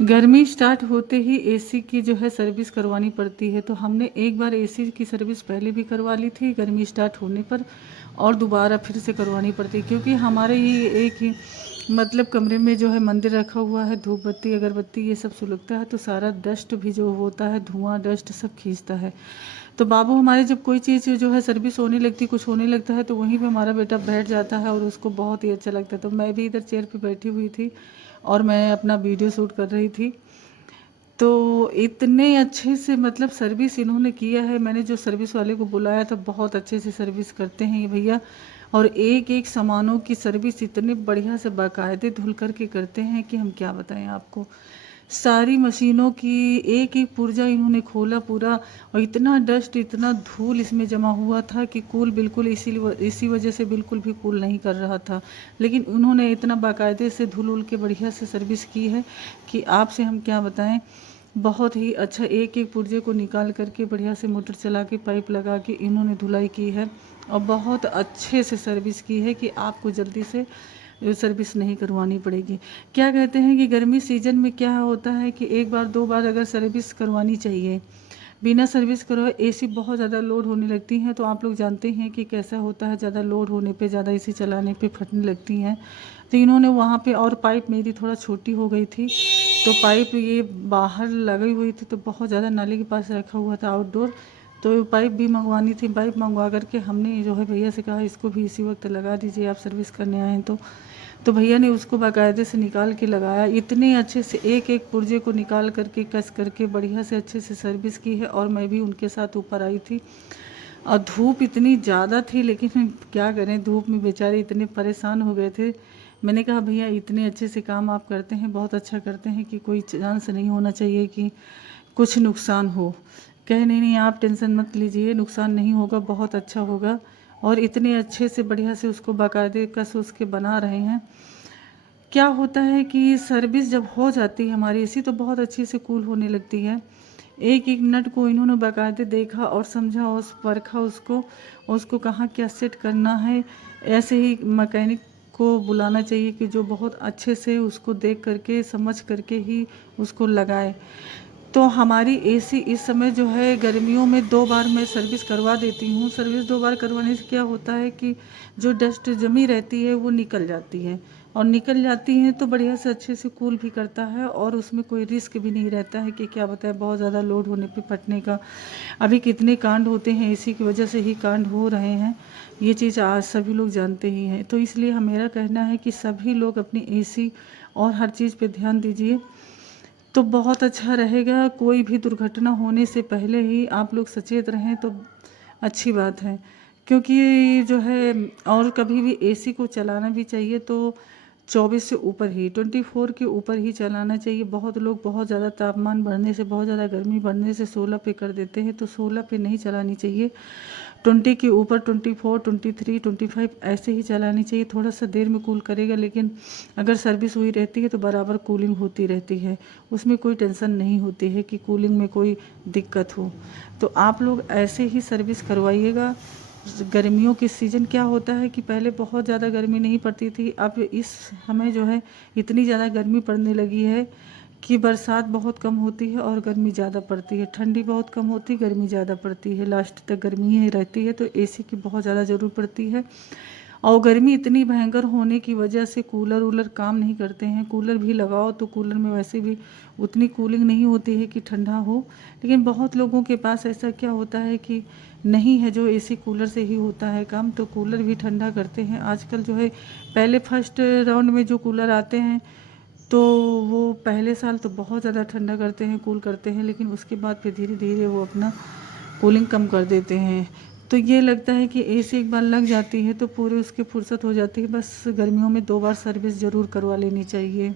गर्मी स्टार्ट होते ही एसी की जो है सर्विस करवानी पड़ती है। तो हमने एक बार एसी की सर्विस पहले भी करवा ली थी गर्मी स्टार्ट होने पर, और दोबारा फिर से करवानी पड़ती है, क्योंकि हमारे ही एक ही मतलब कमरे में जो है मंदिर रखा हुआ है, धूप बत्ती अगरबत्ती ये सब सुलगता है, तो सारा डस्ट भी जो होता है, धुआं डस्ट सब खींचता है। तो बाबू हमारे जब कोई चीज़ जो है सर्विस होने लगती, कुछ होने लगता है, तो वहीं पे हमारा बेटा बैठ जाता है और उसको बहुत ही अच्छा लगता है। तो मैं भी इधर चेयर पे बैठी हुई थी और मैं अपना वीडियो शूट कर रही थी। तो इतने अच्छे से मतलब सर्विस इन्होंने किया है, मैंने जो सर्विस वाले को बुलाया था, बहुत अच्छे से सर्विस करते हैं ये भैया। और एक एक सामानों की सर्विस इतने बढ़िया से बाकायदे धुल कर के करते हैं कि हम क्या बताएं आपको। सारी मशीनों की एक एक पुर्जा इन्होंने खोला पूरा, और इतना डस्ट इतना धूल इसमें जमा हुआ था कि कूल बिल्कुल इसी वजह से बिल्कुल भी कूल नहीं कर रहा था। लेकिन उन्होंने इतना बाकायदे से धुल उल के बढ़िया से सर्विस की है कि आपसे हम क्या बताएं। बहुत ही अच्छा एक एक पुर्जे को निकाल करके बढ़िया से मोटर चला के पाइप लगा के इन्होंने धुलाई की है, और बहुत अच्छे से सर्विस की है कि आपको जल्दी से सर्विस नहीं करवानी पड़ेगी। क्या कहते हैं कि गर्मी सीजन में क्या होता है कि एक बार दो बार अगर सर्विस करवानी चाहिए। बिना सर्विस करवाए एसी बहुत ज़्यादा लोड होने लगती हैं, तो आप लोग जानते हैं कि कैसा होता है, ज़्यादा लोड होने पे, ज़्यादा एसी चलाने पे फटने लगती हैं। तो इन्होंने वहाँ पे, और पाइप मेरी थोड़ा छोटी हो गई थी, तो पाइप ये बाहर लगी हुई थी, तो बहुत ज़्यादा नाले के पास रखा हुआ था आउटडोर, तो पाइप भी मंगवानी थी। पाइप मंगवा करके हमने जो है भैया से कहा इसको भी इसी वक्त लगा दीजिए, आप सर्विस करने आए हैं तो भैया ने उसको बाकायदे से निकाल के लगाया। इतने अच्छे से एक एक पुर्जे को निकाल करके कस करके बढ़िया से अच्छे से सर्विस की है। और मैं भी उनके साथ ऊपर आई थी, और धूप इतनी ज़्यादा थी, लेकिन क्या करें, धूप में बेचारे इतने परेशान हो गए थे। मैंने कहा भैया इतने अच्छे से काम आप करते हैं, बहुत अच्छा करते हैं, कि कोई चांस नहीं होना चाहिए कि कुछ नुकसान हो। कहे नहीं नहीं आप टेंशन मत लीजिए, नुकसान नहीं होगा, बहुत अच्छा होगा। और इतने अच्छे से बढ़िया से उसको बाकायदे कस उसके बना रहे हैं। क्या होता है कि सर्विस जब हो जाती है हमारी एसी, तो बहुत अच्छे से कूल होने लगती है। एक एक नट को इन्होंने बाकायदे देखा और समझा, उस परखा उसको, उसको कहाँ क्या सेट करना है। ऐसे ही मैकेनिक को बुलाना चाहिए कि जो बहुत अच्छे से उसको देख करके समझ करके ही उसको लगाए। तो हमारी एसी इस समय जो है गर्मियों में 2 बार मैं सर्विस करवा देती हूँ। सर्विस 2 बार करवाने से क्या होता है कि जो डस्ट जमी रहती है वो निकल जाती है, और निकल जाती है तो बढ़िया से अच्छे से कूल भी करता है, और उसमें कोई रिस्क भी नहीं रहता है कि क्या बताए बहुत ज़्यादा लोड होने पे फटने का। अभी कितने कांड होते हैं, एसी की वजह से ही कांड हो रहे हैं, ये चीज़ आज सभी लोग जानते ही हैं। तो इसलिए मेरा कहना है कि सभी लोग अपनी एसी और हर चीज़ पे ध्यान दीजिए, तो बहुत अच्छा रहेगा। कोई भी दुर्घटना होने से पहले ही आप लोग सचेत रहें तो अच्छी बात है, क्योंकि जो है, और कभी भी एसी को चलाना भी चाहिए तो 24 से ऊपर ही, 24 के ऊपर ही चलाना चाहिए। बहुत लोग बहुत ज़्यादा तापमान बढ़ने से, बहुत ज़्यादा गर्मी बढ़ने से 16 पे कर देते हैं, तो 16 पे नहीं चलानी चाहिए। 20 के ऊपर 24, 23, 25 ऐसे ही चलानी चाहिए। थोड़ा सा देर में कूल करेगा, लेकिन अगर सर्विस हुई रहती है तो बराबर कूलिंग होती रहती है, उसमें कोई टेंशन नहीं होती है कि कूलिंग में कोई दिक्कत हो। तो आप लोग ऐसे ही सर्विस करवाइएगा। गर्मियों के सीज़न क्या होता है कि पहले बहुत ज़्यादा गर्मी नहीं पड़ती थी, अब इस समय जो है इतनी ज़्यादा गर्मी पड़ने लगी है कि बरसात बहुत कम होती है और गर्मी ज़्यादा पड़ती है, ठंडी बहुत कम होती, गर्मी ज़्यादा पड़ती है, लास्ट तक गर्मी ही रहती है। तो एसी की बहुत ज़्यादा ज़रूरत पड़ती है। और गर्मी इतनी भयंकर होने की वजह से कूलर वूलर काम नहीं करते हैं। कूलर भी लगाओ तो कूलर में वैसे भी उतनी कूलिंग नहीं होती है कि ठंडा हो। लेकिन बहुत लोगों के पास ऐसा क्या होता है कि नहीं है, जो एसी कूलर से ही होता है काम, तो कूलर भी ठंडा करते हैं आजकल जो है। पहले फर्स्ट राउंड में जो कूलर आते हैं तो वो पहले साल तो बहुत ज़्यादा ठंडा करते हैं, कूल करते हैं, लेकिन उसके बाद फिर धीरे धीरे वो अपना कूलिंग कम कर देते हैं। तो ये लगता है कि एसी एक बार लग जाती है तो पूरे उसकी फुर्सत हो जाती है। बस गर्मियों में 2 बार सर्विस ज़रूर करवा लेनी चाहिए।